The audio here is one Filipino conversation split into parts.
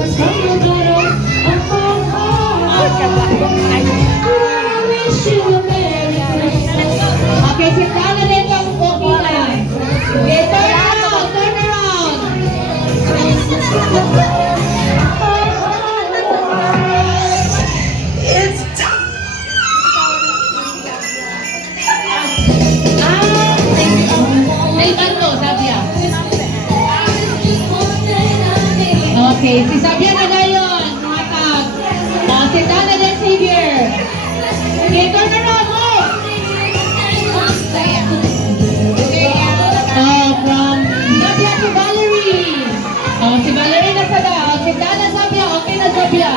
Okay, sit down na din yung okay lang. Okay, turn around, turn around. It's time. May tanto, Sabia. Okay, si Sabia na gayon. Matag. Sit down na din, Xavier. Okay, turn around, move. From Sabia to Valerie. Si Valerie na sada. Sit down na, Sabia. Okay na, Sabia.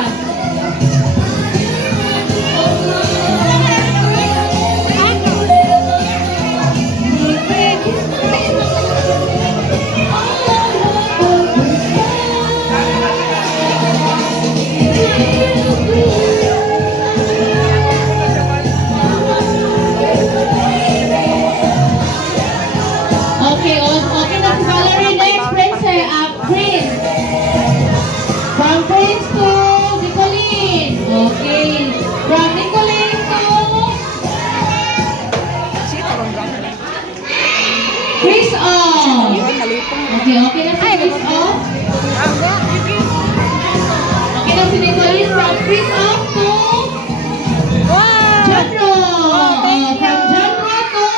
Okay, okay na si Valerie. Next, Prince. From Prince to Nicolene. Okay. From Nicolene to Chris off. Okay, okay na si Chris off. Okay na si Nicolene. From Chris off to Jandro. From Jandro to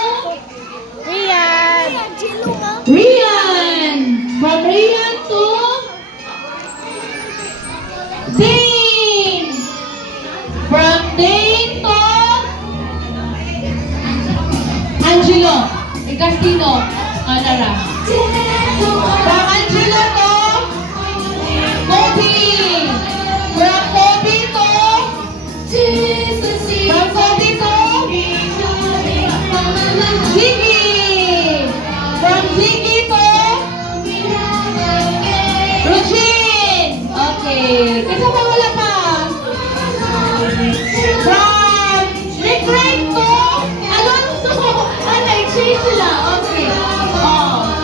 Rian. From Rian to Dane. From Dane to Angelo. Castillo. Lara. From Angelo to Kobe. From Kobe to Ziggy. From Ziggy to Rujin. Okay.